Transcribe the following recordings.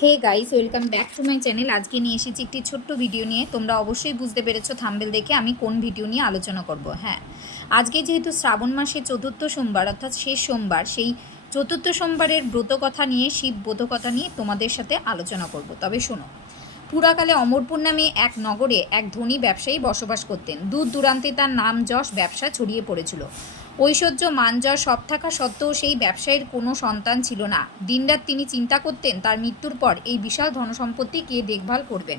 Hey guys welcome back to my channel আজকে নিয়ে এসেছি একটি ছোট্ট ভিডিও নিয়ে। তোমরা অবশ্যই বুঝতে পেরেছ থাম্বেল দেখে আমি কোন ভিডিও নিয়ে আলোচনা করব। হ্যাঁ আজকে যেহেতু শ্রাবণ মাসের চতুর্থ সোমবার, অর্থাৎ শেষ সোমবার, সেই চতুর্থ সোমবারের ব্রত কথা নিয়ে, শিব ব্রত কথা নিয়ে তোমাদের সাথে আলোচনা করব। তবে শোনো, পুরাকালে অমরপুর নামে এক নগরে এক ধনী ব্যবসায়ী বসবাস করতেন। দূর দূরান্তে তার নাম যশ ব্যবসা ছড়িয়ে পড়েছিল। ঐশ্বর্য মানজয় সব থাকা সত্ত্বেও সেই ব্যবসায়ীর কোনো সন্তান ছিল না। দিনরাত তিনি চিন্তা করতেন, তার মৃত্যুর পর এই বিশাল ধনসম্পত্তি কে দেখভাল করবেন।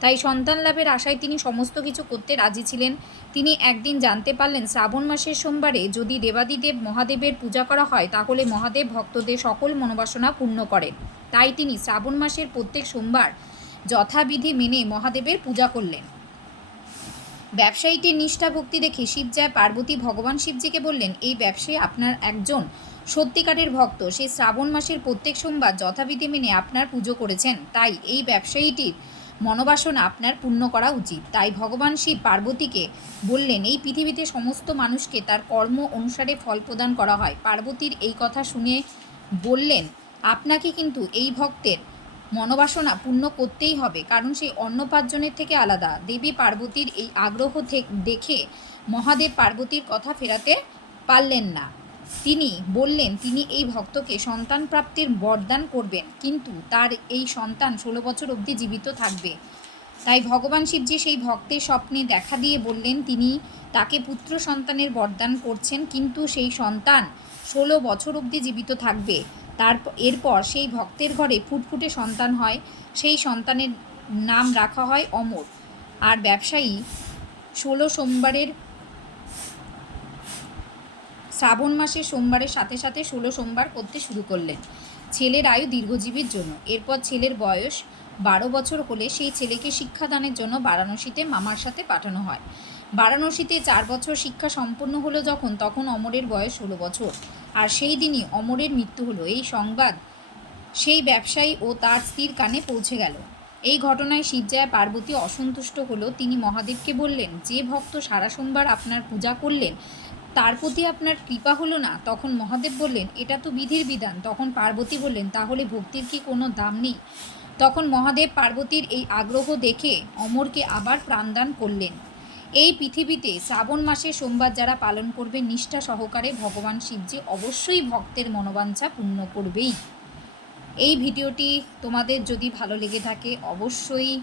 তাই সন্তান লাভের আশায় তিনি সমস্ত কিছু করতে রাজি ছিলেন। তিনি একদিন জানতে পারলেন, শ্রাবণ মাসের সোমবারে যদি দেবাদিদেব মহাদেবের পূজা করা হয়, তাহলে মহাদেব ভক্তদের সকল মনোবাসনা পূর্ণ করেন। তাই তিনি শ্রাবণ মাসের প্রত্যেক সোমবার যথাবিধি মেনে মহাদেবের পূজা করলেন। ব্যবসায়ীটির নিষ্ঠা ভক্তি দেখে শিবজয় পার্বতী ভগবান শিবজিকে বললেন, এই ব্যবসায়ী আপনার একজন। সত্যিকারের ভক্ত। সে শ্রাবণ মাসের প্রত্যেক সোমবার যথাবিধি মেনে আপনার পুজো করেছেন। তাই এই ব্যবসায়ীটির মনোবাসনা আপনার পূর্ণ করা উচিত। তাই ভগবান শিব পার্বতীকে বললেন, এই পৃথিবীতে সমস্ত মানুষকে তার কর্ম অনুসারে ফল প্রদান করা হয়। পার্বতীর এই কথা শুনে বললেন, আপনাকে কিন্তু এই ভক্তের মনোবাসনা পূর্ণ করতেই হবে, কারণ সেই অন্নপার্জনের থেকে আলাদা। দেবী পার্বতীর এই আগ্রহ দেখে মহাদেব পার্বতীর কথা ফেরাতে পারলেন না। তিনি বললেন, তিনি এই ভক্তকে সন্তান প্রাপ্তির বরদান করবেন, কিন্তু তার এই সন্তান ষোলো বছর অবধি জীবিত থাকবে। তাই ভগবান শিবজি সেই ভক্তের স্বপ্নে দেখা দিয়ে বললেন, তিনি তাকে পুত্র সন্তানের বরদান করছেন, কিন্তু সেই সন্তান ষোলো বছর অবধি জীবিত থাকবে। তার এরপর সেই ভক্তের ঘরে ফুটফুটে সন্তান হয়। সেই সন্তানের নাম রাখা হয় অমর। আর ব্যবসায়ী ষোলো সোমবারের শ্রাবণ মাসের সোমবারের সাথে সাথে ষোলো সোমবার করতে শুরু করলেন। ছেলের আয়ু দীর্ঘজীবীর জন্য। এরপর ছেলের বয়স বারো বছর হলে সেই ছেলেকে শিক্ষাদানের জন্য বারাণসীতে মামার সাথে পাঠানো হয়। বারাণসীতে চার বছর শিক্ষা সম্পন্ন হলো যখন, তখন অমরের বয়স ষোলো বছর। আর সেই দিনই অমরের মৃত্যু হলো। এই সংবাদ সেই ব্যবসায়ী ও তার স্ত্রীর কানে পৌঁছে গেল। এই ঘটনায় শিবজয়া পার্বতী অসন্তুষ্ট হলো। তিনি মহাদেবকে বললেন, যে ভক্ত সারা সোমবার আপনার পূজা করলেন, তার প্রতি আপনার কৃপা হলো না? তখন মহাদেব বললেন, এটা তো বিধির বিধান। তখন পার্বতী বললেন, তাহলে ভক্তির কি কোনো দাম নেই? তখন মহাদেব পার্বতীর এই আগ্রহ দেখে অমরকে আবার প্রাণদান করলেন। এই পৃথিবীতে শ্রাবণ মাসে সোমবার যারা পালন করবে, নিষ্ঠা সহকারে ভগবান শিবজি অবশ্যই ভক্তের মনোবাঞ্ছা পূর্ণ করবেই। এই ভিডিওটি তোমাদের যদি ভালো লেগে থাকে, অবশ্যই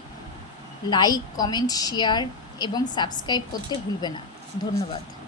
লাইক, কমেন্ট, শেয়ার এবং সাবস্ক্রাইব করতে ভুলবে না। ধন্যবাদ।